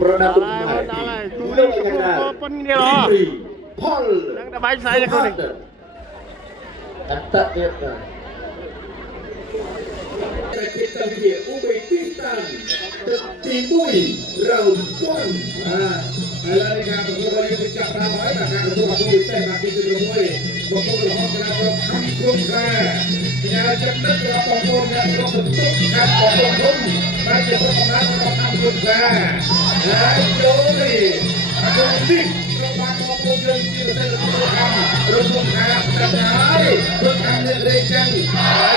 ប្រណាំទុកម៉ែលោកកណ្ដាលប៉ុននេះហ៎ផលនឹងតែបាយផ្សាយខ្លួននេះអត្តទៀតតែគេទៅជាឧបេទីតានទឹកទី1រៅពុនហើយឡើយការប្រកួតនេះចាប់ដើមហើយការប្រកួតពិសេសទី6បងប្អូនរបស់គណៈក្រុមខំគ្រប់ការញ៉ាចិត្តទឹករបស់បងប្អូនអ្នកស្រុកសន្ទុកខាត់បងប្អូនបានជាប្រកបតាមរបស់ខំគ្រប់ការហើយចូលនេះរបស់បងប្អូនយើងជាប្រទេសរបស់ខាងរំលងខាងតែហើយព្រោះខាងនេះរេចឹងហើយ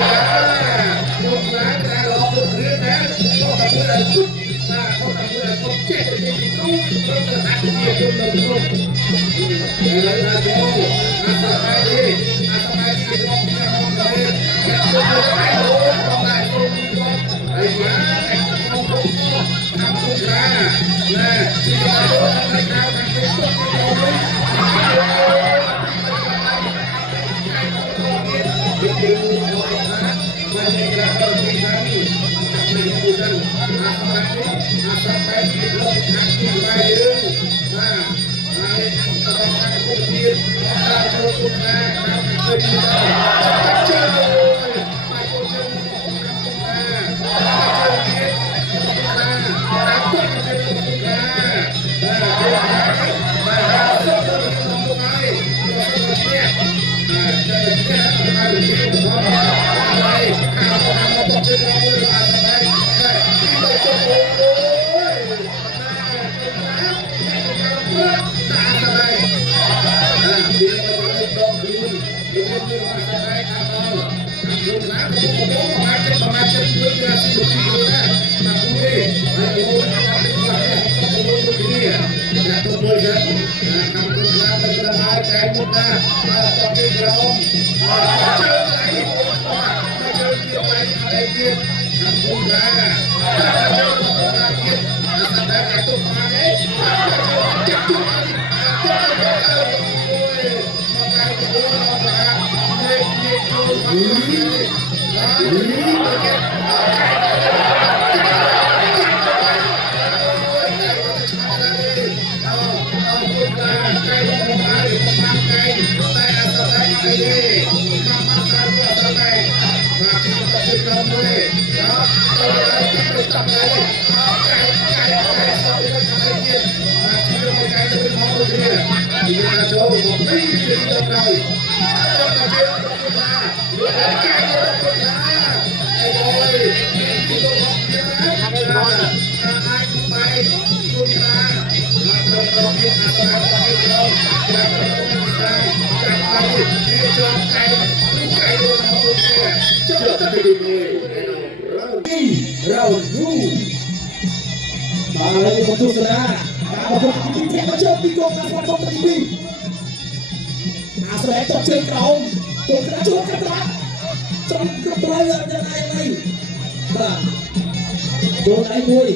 លោកខ្លាចតែរកលោករៀនណាក៏តែមួយឲ្យជុំណាក៏តែមួយឲ្យខ្ញុំចេះទៅទីគ្រូព្រោះតែអាចជាជុំនៅក្នុងហើយណាចូលអាសាហើយនេះអាសាហើយនេះរបស់ខ្ញុំទៅគេទៅឲ្យលោកបងដែរចូលគាត់ហើយណាខ្ញុំគ្រប់ខាងគ្រប់ណាណាទីទៅខាងខាងខាងគ្រប់ទៅเรารู้มาเลยคนทุกสนาการประกวดที่แข่งขันเชิญปีกองการประกวดที่ปีอาสาตบเชิญเก่าตัวกระชุ่มกระตาจนกระต่ายยังไงบ้าโดนไอ้มวย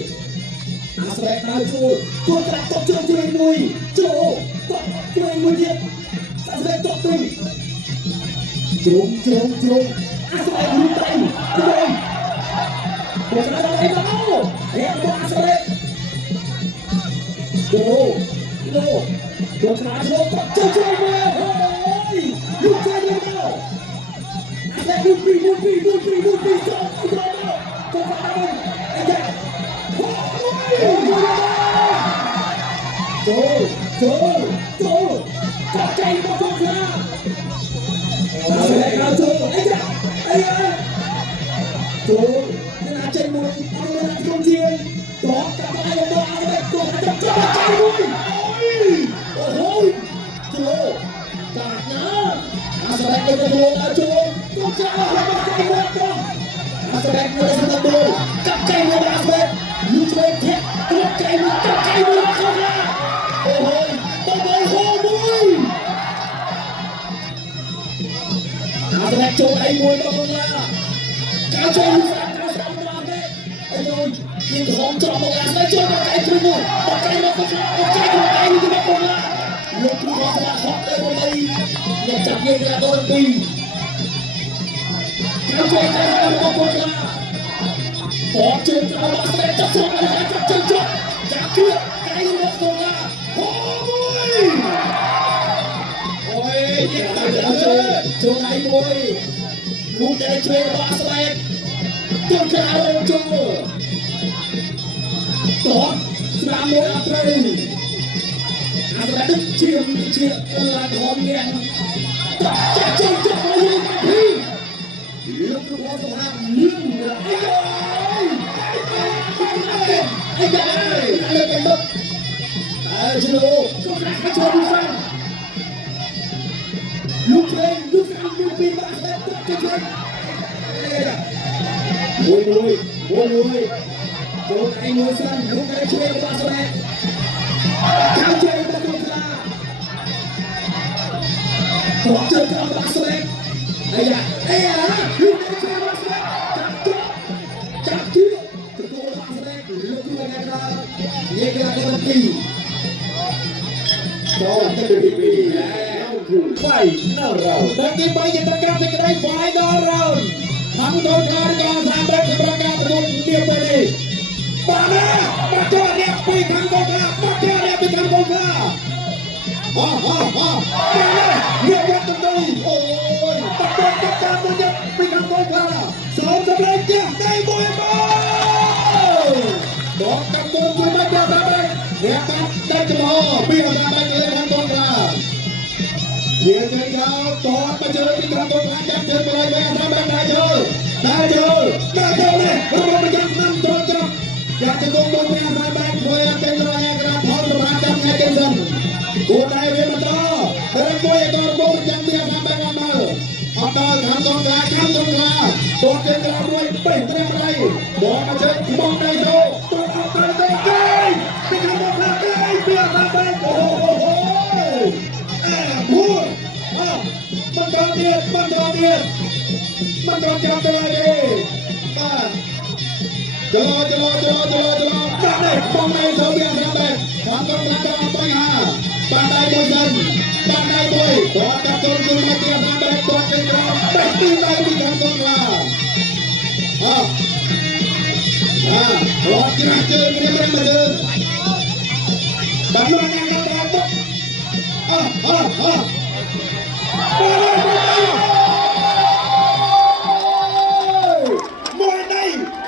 อาสาดาวโจตัวกระตบเชิญช่วยมวยโจตบช่วยมวยเดียอาสาตบตึงจุ่มอาสาลุ้นไปเลยตัวกระต่ายไอ้บ้าเฮ้ยตัวอาสาโจตัวกระโจตบเชิญช่วยมวยลูกชายเดียวอาสาลุ้นปีโจตัวกระต่ายไอ้เด็กโจกัดใจมาตัวกระอาสาเราโจไอ้เด็กโจนี่น่าใจมวยนี่น่าจงเทียนตัวกระต่ายตัวอาสาตัวกระต่ายใจมวยโอ้โหโจกัดนะอาสาเราโจตัวกระต่ายใจมวยตัวอาสาเราโจตัวกัดใจมวยอาสาลูกชายเทียนตัวใจมวยกัดใจมวยตัวกระโอ้โหตัวบอลโหมวยอาสาโจไอ้มวยตัวกระการโจลูกการสามมาเนี่ยไอ้โจยิงของจอมอาสาโจตัวไอ้ตัวมวยตัวไอ้ตัวกระตัวใจตัวไอ้ตัวกระลูกลูกอาสาฮอตเลยวันนี้เนี่ยจับยิงกระโดดปีการโจใจตัวกระบอกเจอกับอาสาจับส่งอาสาจับจับอยากเชื่อ ส่งมาโอ้ยโอ้ยเจ็บตาเจอโจไหนมวยลูกจะได้ช่วยบาสเล็กตัวกลางโจต่อสนามมวยอัตราอาสนะเชื่อลาคอมเนี่ยจับจับเลยพี่เลือกตัวสภาพเลื่อนไอ้ยัยอะไรกันบ้างชิโร่ก็กระชากชนลูกฟันลูกเชยลูกปีบาสเล็กตัวเชยโวยโจไอ้มวยสั้นลูกกระช่วยบาสเล็กข้าวเชยตะกุกลาต่อเจอกับบาสเล็กไอ้ยาลูกกระช่วยบาสเล็กจับที่ตะกุกบาสเล็กลูกที่ว่าไงครับเนี่ยกระโดดตีจอดจะเป็นปีแล้วคือไฟหน้าเราดังนี้ไปยังตะการจะได้ไฟหน้าเราทั้งโดนการยาสามรักประกาศโดนเรียบไปเลยมาเจอเนี่ยปีขังกองข้ามาเจอเนี่ยปีขังกองข้าเรียกว่าตัวนี้โอ้ยตะโกนจัดการตัวเนี่ยปีขังกองข้าสองสำเร็จเจ้าได้บอยบอยบอกกับตัวคุณไม่ได้ทำอะไรเนี่ยตัดได้จะพอเบี้ยทำไปเลยขังกองข้าเยี่ยมเลยครับตอนมาเจอปีขังกองข้าจับเจอไปเลยแม่ทำแบบไหนเจอเนี่ยเราไปจับนั่นโดนจับอยากจะโดนแม่ทำแบบมวยเป็นรอยกระพอนประจับไงเจสันกูได้เรียนมาต่อแต่มวยตอนโบกจับเบี้ยทำแบบนั้นมาเอาต่อทำตรงกลางบอกเจนกระรวยเป็นอะไรบอกมาเจอมองได้โตตัวเอาไปได้ไกลเป็นคำบอกว่าได้เบี้ยทำแบบโอ้โหพูดมันโดนเดียดมันโดนจับไปเลยมาจะรอมาได้มองในโซเบียทำแบบทำตรงกลางไปหาปานได้บอยจันปานได้บอยบอลกับตัวคุณมาเตียทำแบบตัวเก่งเราได้ตีได้ที่ทำตรงกลางรอจีน่าเจอไม่ได้มาเจอบังคับงานเราแดงปุ๊บมวยใน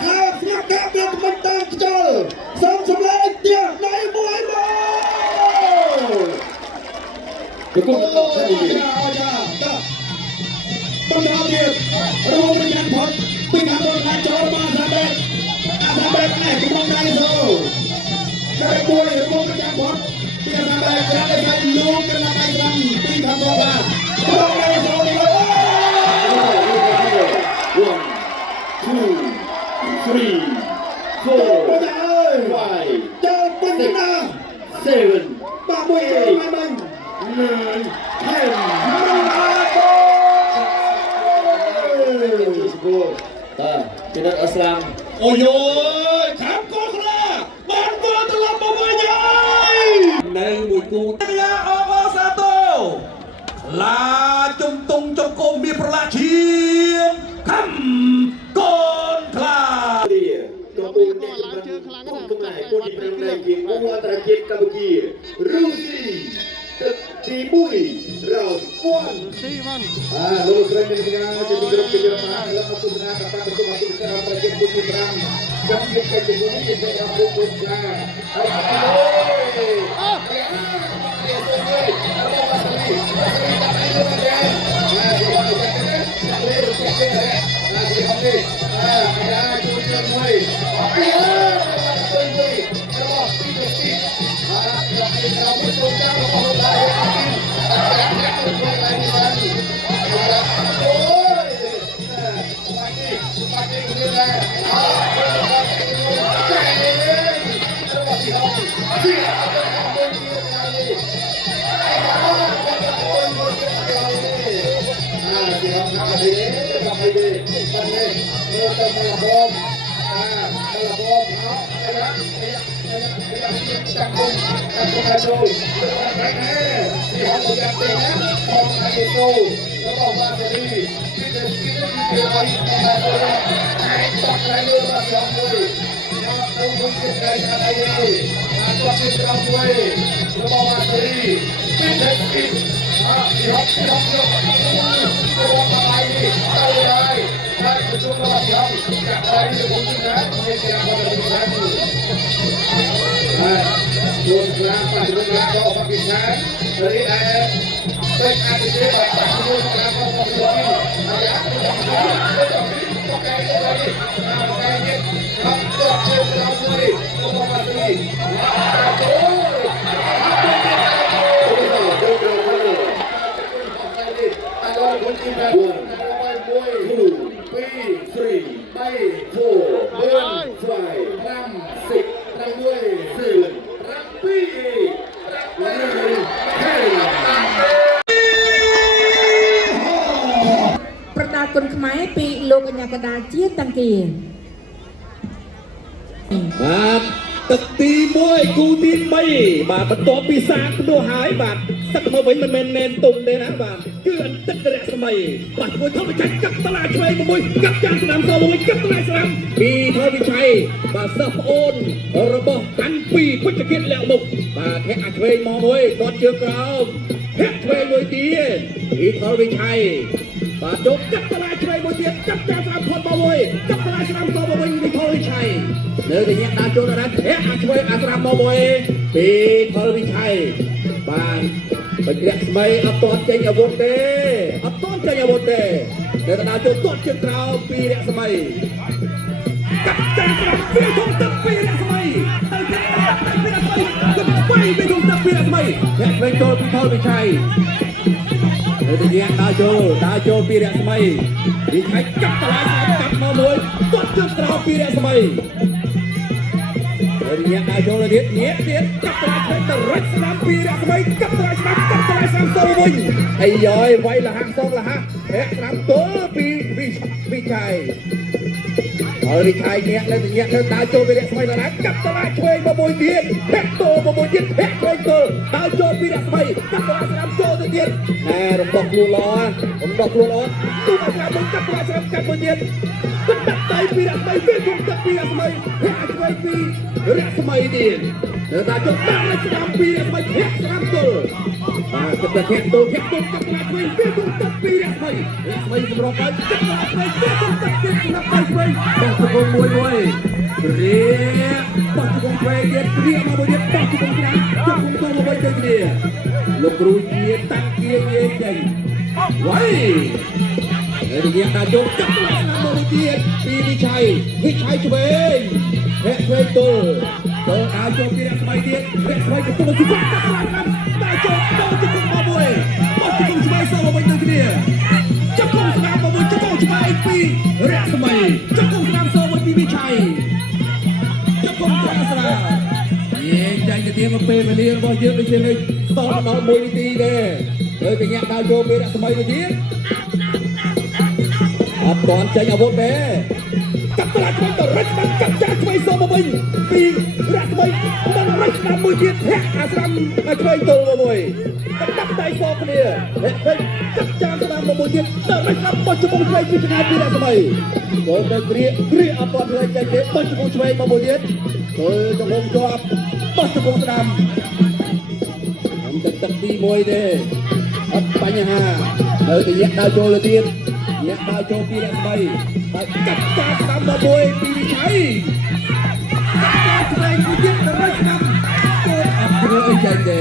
หาเสียงแก้เปลี่ยนมันตั้งเจอสองสำเร็จเดียวในมวยบอลก็ต้องรอเดียวเราไปยังผลปีการโดนการโจมมาทำแบบแม่คุณมองได้โซ่ได้มวยเราไปยังผลปีการทำแบบเราได้ใช้ลูกกันมาไปทำปีการโดนมาต้องได้โซ่ดีกว่า 1 2 3 4 5 เจ้าเป็นนะ7 บ้าบุ้ยไม่9 10Tidak Aslam. Oh yo, kamu kelah, bangku telah mempunyai. Nơi mùi cu. Ya Allah satu. La chung tung chung kum bi perlachian. Kam kon kla. Dia, kampung ni pun kemai pun diperlukan lagi. Muat terakhir kabagi. Rusi, Timui, Raut Puan. Lalu selain dengan jadi grup kejuaraan dalam waktu benar dapat untuk masuk ke dalam terakhir putih perang. Jangan kejuaraan ini saya fokus lah. ก็คือเราด้วยระบบมาตรีเป็นเทคนิคที่ฮอตที่ฮอตเยอะระบบอะไรนี่เอาเลยถ้าคุณผู้ชมเราทำจากอะไรที่ผมคิดนะไม่เกี่ยวกับอะไรที่ฉันรวมกลางปัจจุบันก็ปฏิเสธหรือเป็นอาชีพแบบปัจจุบันกลางก็ปฏิเสธอะไรก็ต้องก็แก้ก็ได้แก้เนี่ยครับก็เชื่อเราด้วยระบบมาตรีโอ้คนจีนแบบ1 2 3 ไป4เดินไฟรำ10รำด้วย4รำปีรำวันนี้เฮ้ยប្រដាល់គុណខ្មែរពីលោកកញ្ញាកដាលជាតិតាំងគី បាទទឹកទី1គូទី3បាទបន្ទាប់ពីសាកនោះហើយបាទទឹកមកវិញមិនមែនណែនទុំទេណាបាទគឺអន្តិតរស្មីបាទមួយធម្មជាតិកាប់តឡាឆ្វេងមួយកាប់ចាំស្នាមសមួយកាប់តឡាស្នាមពីថយវិឆ័យបាទសិស្សប្អូនរបស់កាន់ពីពេជ្រគិតលាក់មុខបាទធាក់អាឆ្វេងមកមួយគាត់ជើងក្រោមធាក់ឆ្វេងមួយទៀតពីថយវិឆ័យបាទយកកាប់តឡាឆ្វេងមួយទៀតកាប់ចាំស្នាមផុតមកមួយកាប់តឡាស្នាមសមួយពីថយវិឆ័យនៅតែញាក់ដាក់ចូលដល់ហ្នឹងធាក់អាឆ្វេងអាស្នាមមកមួយពីថយវិឆ័យបាទបច្ចៈស្មីអត់ទាន់ចេញអាវុធទេអត់ទាន់ចេញអាវុធទេតែតាចូលទាត់ជើងក្រោមពីរស្មីកាប់ចាស់ស្រាប់ពីធំទឹកពីរស្មីទៅពីរស្មីទៅពីធំទឹកពីរស្មីអ្នកវិញចូលពីថយវិឆ័យទៅតែញាក់ដើរចូលពីរស្មីវិឆ័យកាប់តឡាកាប់មកមួយទាត់ជើងក្រោមពីរស្មីញាក់ដើរចូលទៀតញាក់ទៀតកាប់តឡាឆ្វេងទៅរត់ស្នាមពីរស្មីកាប់តឡាឆ្វេងកាប់តឡាស្នាមទៅវិញអីយ៉យវាយលះសងលះរាក់ស្នាមទៅពីវិឆ័យហើយវិឆ័យញាក់នៅញាក់ទៅដើរចូលពីរស្មីដល់ណាកាប់តឡាឆ្វេងមកមួយទៀតធាក់ទៅមកមួយទៀតធាក់ឆ្វេងទៅដើរចូលពីរស្មីកាប់តឡាស្នាមចូលទៅទៀតណែរំដោះខ្លួនល្អទូស្នាមមួយកាប់តឡាស្នាមកាប់មួយទៀតទឹកដៃពីរស្មីពីគុំទឹកពីរស្មីធាក់ឆ្វេងពីរស្មីទៀតនៅតែចុះដាក់នៅស្នាមពីរស្មីធាក់ស្នាមទល់បាទទឹកធាក់ទល់កាប់តឡាឆ្វេងពីគុំទឹកពីរស្មីសម្រាប់ឲ្យទឹកឆ្វេងពីគុំទឹកពីស្នាមដៃឆ្វេងបោះជង្គង់មួយរៀបោះជង្គង់ឆ្វេងទៀតរៀបមកមួយទៀតបោះជង្គង់ស្នាមជង្គង់ទៅមកវិញទៅគ្នាលោកគ្រូជាតាំងជានិយាយចេញវ៉ៃហើយនិយាយថាចូលកាប់ស្នាមមួយទៀតពីវិឆ័យឆ្វេងធាក់ឆ្វេងទល់ចូលដើរចូលពីរស្មីទៀតរស្មីក៏ទៅជួយកាប់ស្នាមដើរចូលជង្គង់មកមួយបោះជង្គង់ឆ្វេងសមកវិញទៅគ្នាជង្គង់ស្នាមមកមួយជង្គង់ឆ្វេងពីរស្មីជង្គង់ស្នាមសមកពីវិឆ័យជង្គង់ឆ្វេងស្នាមចាញ់ទៅទៀតមកពេលវេលារបស់យើងដូចជានេះសល់ដល់1នាទីទេហើយកញ្ញាដើរចូលពីរស្មីទៅទៀតអត់ទាន់ចេញអាវុធទេកាប់តឡាឆ្វេងទៅរត់បានកាប់ចាស់ឆ្វេងសមកវិញពីរស្មីបានរត់ស្នាមមួយទៀតធាក់អាស្នាមឆ្វេងទៅមួយដាក់ដៃសគ្នាអ្នកវិញកាប់ចាស់ស្នាមមួយទៀតទៅរត់ស្នាមបោះជង្គង់ឆ្វេងពីឆ្ងាយពីរស្មីចូលទៅគ្រាអត់ទាន់ឆ្វេងចេញទេបោះជង្គង់ឆ្វេងមកមួយទៀតចូលជង្គង់ជាប់បោះជង្គង់ស្នាមទឹកទី1ទេអត់បញ្ហានៅតែញាក់ដើរចូលទៅទៀតញាក់ដើរចូលពីរស្មីហើយកាប់ចាស់ស្នាមមកមួយពីវិឆ័យកាប់ឆ្វេងមួយទៀតទៅរត់ស្នាមចូលអត់ធ្វើអីចេញទេ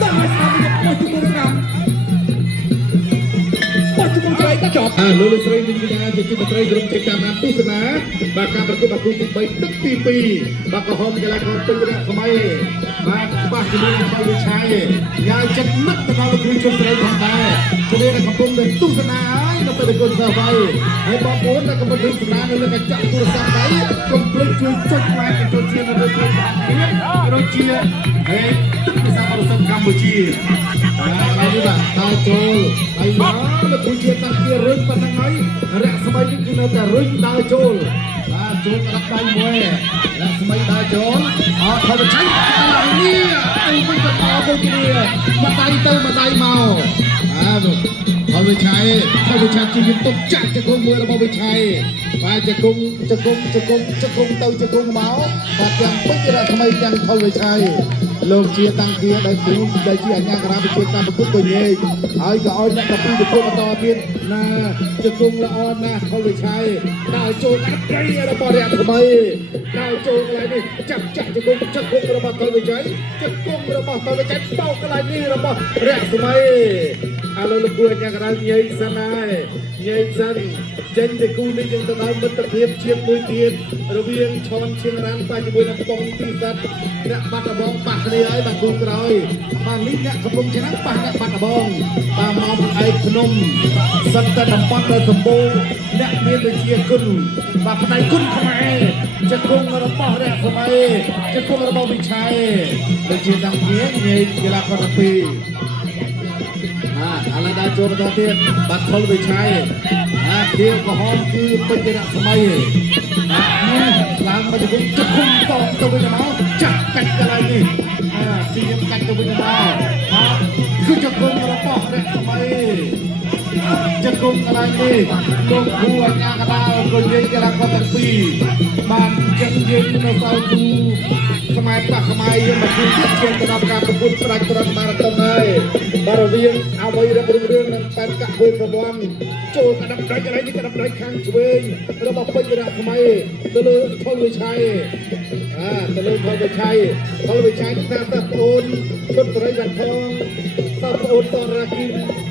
តាស្នាមមកបោះជង្គង់ស្នាមបោះជង្គង់ឆ្វេងចប់លោកលោកស្រីវិញយ៉ាងជាជំត្រីក្រុមកិច្ចការបានទស្សនាបាទការប្រកួតបាក់គូទី3ទឹកទី2បាទកំហុសកីឡាករពេញរយៈសម័យបាទច្បាស់ជាមួយនឹងវិឆ័យយ៉ាងចិត្តនឹកទៅដល់លោកគ្រូជំត្រីផងដែរគ្នាដែលកំពុងតែទស្សនាហើយនៅពេលគុណសាវ័យហើយបងប្អូនដែលកំពុងទស្សនានៅលើកញ្ចក់ទូរស័ព្ទដៃកុំភ្លេចជួយចុច like និងចូលជានៅលើក្រុមការងារដូចជាហើយទឹកភាសាបរិសុទ្ធកម្ពុជាហើយនេះបាទតើចូលហើយលោកគ្រូជាតាំងពីរុញប៉ុណ្ណឹងហើយរស្មីនេះគឺនៅតែរុញដើរចូលបាទចូលក្តាប់ដៃមួយរស្មីដើរចូលអត់ថយទៅឆៃហើយនេះទៅវិញទៅមកទៅគ្នាមកដៃទៅមកដៃមកថ เอาไปใช้เข้าไปใช้จริงๆต้องจัดจะคงมือเราเอาไปใช้ไปจะคงเตาจะคงเมาแต่ยังไม่ได้ทำไมยังเข้าไปใช้โลกเชียร์ตั้งเกียร์ได้ถึงได้เชียร์งานกระดาษไปช่วยการประกวดตัวเองไอ้ก็เอาเนี่ยกับพี่ประกวดต่อเพียนนะจะคงละออนนะเข้าไปใช้ได้โจนอะไรเราบอกเรียกทำไมได้โจนอะไรนี่จับจะคงเราบอกเข้าไปใช้จะคงเราบอกเข้าไปใช้เป้าอะไรนี่เราบอกเรียกทำไมAlo lukuan yang kerana nyai sana, nyai san, janji kuning yang terdalam berterbiat cium mutian, rubiang cawan ciaran pagi bulan pong tisat, nak pada bong pak niai bangkung keroi, manik nak kepung cenang pak nak pada bong, pamam air penom, serta tempat tersembung, nak minta cia kun, pak penai kun kemai, cekung rempah rek kemai, cekung rempah bicai, bercintang kian nyai gila korapi. Ala dah jom tadi, batal bercai. Dia kohon tu penjerak semai. Lang macam tu cukup tong tu punya mau, cakap kalau ni. Siap kat tu punya mau. Cukup merapah rek semai. Cukup kalau ni, long buahnya kalau kau jadi kalau kau terpi, mancing jadi nasau tu. Kemai tak kemai yang masih yang terdapat kebun peraturan maraton hai. Baru dia awal dia berumur dan perkak berkebuang. Col kadang kadang lagi kadang kadang kang cuy. Kalau bapa jadi kemai, telur kau bercai. Telur kau bercai. Kalau bercai kita tahun berterai bantong, tahun tahun lagi.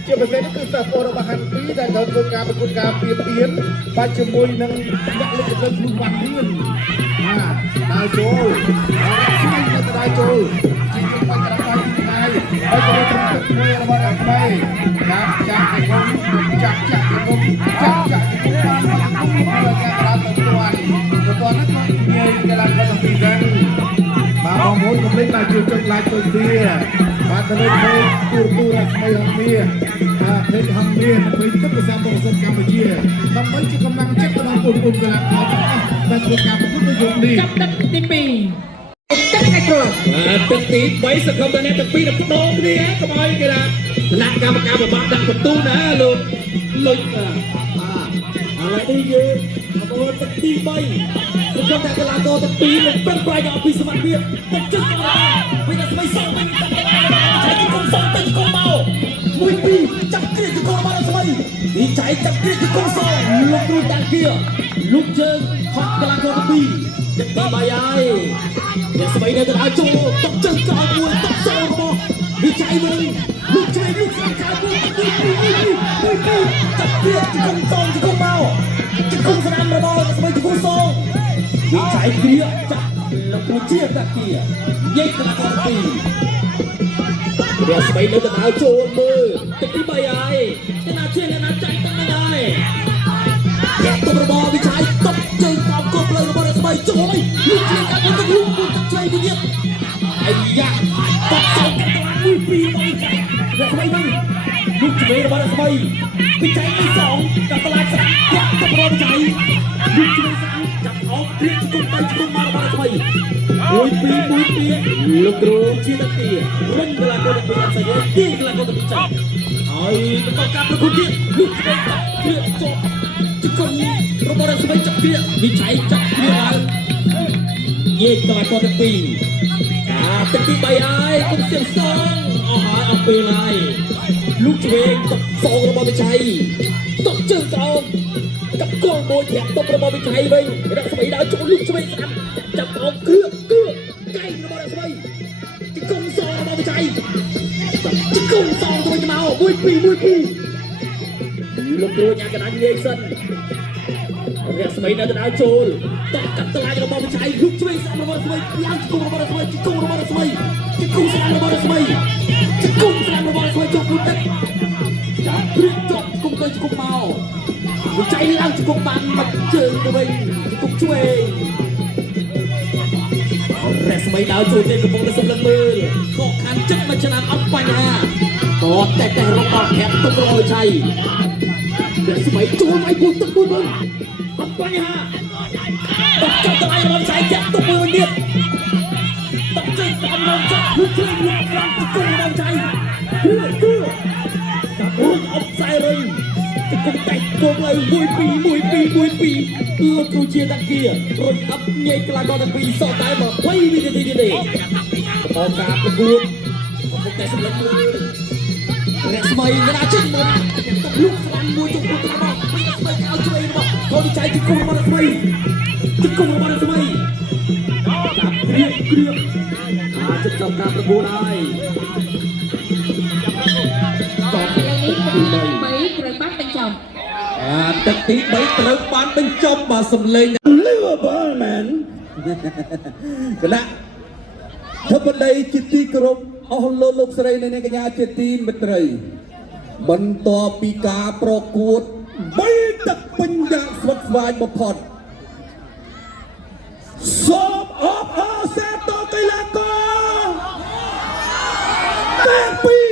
Siapa saja itu tahun bahan pi dan tahun berkah pian. Baca mui nang tak lebih dari puluhan tahun. Dah jol. Sini kita dah jol. Cincin pakai apa ini? Baca tempat mui yang mana kemai. Cak tuan nak nyai dalam dalam bidang. Bapa mohon kembali laju dia. Bapa boleh tur semai hamir. Pergi hamir, pergi ke bersama Kamboja. Sampai cukup nangcet dalam pun gerak dan program pun tujuh ni. Cấp đất TP Cấp cách rồiទឹកទី3សង្ឃឹមថាអ្នកទាំងពីរនឹងបដូរគ្នាកុំឲ្យគេថាគណៈកម្មការប្របានដាក់បន្ទូណាលោកលុយឥឡូវនេះយើងមកទឹកទី3សង្ឃឹមថាកីឡាករទាំងពីរនឹងប្រឹងប្រែងអំពីសមត្ថភាពទឹកជិះវិញតែស្មីសងវិញតែទីកុំសងទៅកុំមកមួយពីរចាប់គ្រាជង្គង់របស់ស្មីទីចៃចាប់គ្រាជង្គង់សងលោកគ្រូតាំងគៀលោកជើងហត់កីឡាករទាំងពីរទឹកទី3ហើយអ្នកស្មីនៅទៅឲ្យចូលតុកជើងក្រោយមួយតុកសងរបស់វិច័យវិញលោកជួយលោកស្រាកាយមួយចាប់គ្រាជង្គង់សងជង្គង់មកជង្គង់ស្នាមរបស់អ្នកស្មីជង្គង់សងវិច័យគ្រាចាប់លោកគ្រូជាតាំងគៀនិយាយកីឡាករទាំងពីរអ្នកស្មីនៅទៅឲ្យចូលមើលទឹកទី3ហើយអ្នកណាជឿអ្នកណាចាញ់តាំងហើយអ្នកទៅរបស់វិច័យតុកជើងក្រោយគប់លើរបស់អ្នកស្មីចូលលោកជួយកាត់ទៅលោកជួយទៅទៀតអាយ៉ាតុកសងកាត់មួយពីរមកចាអ្នកស្មីវិញលោកជួយរបស់អ្នកស្មីវិច័យទី2កាត់តឡាស្រាក់គាត់ទៅរបស់វិច័យលោកជួយចាប់អោបព្រៀងជង្គង់ទៅជង្គង់មករបស់អ្នកស្មីមួយពីរលោកគ្រូជាតាទីវិញកីឡាករទាំងពីរស្អីទីកីឡាករទាំងពីរចាហើយបន្តការប្រកួតទៀតលោកជួយចាប់ព្រៀងជាប់ជង្គង់របស់អ្នកស្មីចាប់ព្រៀងវិច័យចាប់ព្រៀងហើយនិយាយកីឡាករទាំងពីរទឹកទី3ហើយគុំសៀមសងអស់ហើយអស់ពេលហើយលោកជួយតុកសងរបស់វិច័យតុកជើងក្រោមกับกองមួយធាក់តុករបស់វិច័យវិញអ្នកស្មីដើរចូលលោកជួយស្អាតចាប់អោបគ្រឿងកៃរបស់អ្នកស្មីជង្គង់សងរបស់វិច័យជង្គង់សងទៅវិញមកមួយពីរលោកគ្រូញ៉ាំកណ្ដាលនិយាយសិនអ្នកស្មីនៅទៅដើរចូលតកាត់តឡាយរបស់វិច័យលោកជួយស្អាតរបស់ស្មីឡើងជង្គង់របស់អ្នកស្មីជង្គង់របស់អ្នកស្មីជង្គង់ស្អាតរបស់អ្នកស្មីជង្គង់ស្អាតរបស់អ្នកស្មីជប់លុយទឹកចាប់ព្រៀងជប់គុំទៅជង្គង់មកវិច័យឡើងជង្គង់បានមកជើងទៅវិញជង្គង់ជួយអ្នកស្មីដើរជួយទេកំពុងតែសម្លឹងមើលខកខានចិត្តមួយឆ្នាំអត់បញ្ហាក៏តែរបស់ធាក់ទុករយឆៃអ្នកស្មីចូលឲ្យពុះទឹកមួយវិញអត់បញ្ហាតកាត់តឡាយរបស់ឆៃធាក់ទុកមួយវិញទៀតតចេញតាមរងចាស់លោកជួយលោកឡើងជង្គង់របស់ឆៃគឺចាប់រួចអបខ្សែរុញ គុំតែគុំឲ្យលោកគ្រូជាតាគៀរុញអប់ញែកក្លាករទាំងពីរសតតែ20វិនាទីទៀតទេបន្តការប្រកួតគុំតែសម្លឹងមួយរស្មីកណ្ដាលចេញមកទុកលុកស្លាញ់មួយចុងពុករបស់ស្មីឲ្យឆ្វេងរបស់កូនចៃទីគុំរបស់ស្មីទីគុំរបស់ស្មីចាប់គ្រៀបអាចចាប់ការប្រកួតហើយឥឡូវនេះទឹកទី3ត្រូវបានបញ្ចប់ ទឹកទី3ត្រូវបានបញ្ចប់បាទសម្លេង Liverpool man គណៈធិបតីជាទីគោរពអស់លោកស្រីនិងកញ្ញាជាទីមេត្រីបន្ទាប់ពីការប្រកួត3ទឹកពេញយ៉ាងស្វិតស្វាញបំផុតសូមអបអរសាទរកីឡាករទាំងពីរ